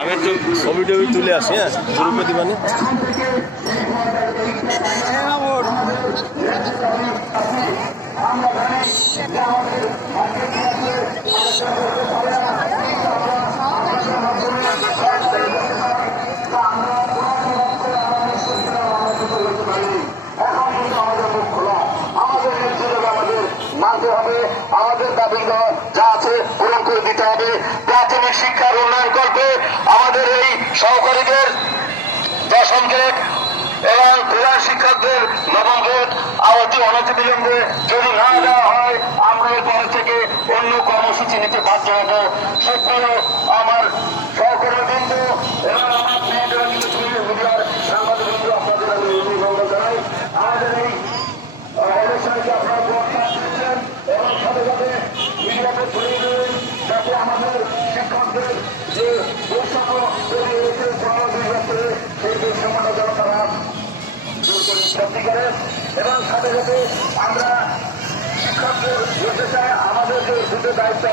আমি একটু ছবি টবি তুলে আসি হ্যাঁ গ্রুপে দিবানি এখন কিন্তু আমাদের মুখ খোলা আমাদের নেতৃত্বে আমাদের মানতে হবে। আমাদের দাবিগুলো যা আছে পূরণ করে দিতে হবে। প্রাথমিক শিক্ষার উন্নয়ন করবে আমাদের এই সহকারীদের দশম গ্রেড এবং প্রধান শিক্ষকদের নবম গ্রেড অনতি বিলম্বে যদি না দেওয়া হয়, আমরা এরপরে থেকে অন্য কর্মসূচি নিতে বাধ্য হব। সুপ্রিয় আমার সহকর্মীবৃন্দ এবং আমার প্রিয় মিডিয়ার সাংবাদিকবৃন্দ আপনাদের আমি অভিনন্দন জানাই আমাদের এই অনুষ্ঠানকে আপনারা প্রস্তাব দিচ্ছেন এবং সাথে সাথে মিডিয়াকে ছড়িয়ে দেবেন আমাদের শিক্ষকদের যে বৈষম্য সেই বৈষম্যটা যেন এবং সাথে সাথে আমরা শিক্ষকদের চাই আমাদের যে দুটো দায়িত্ব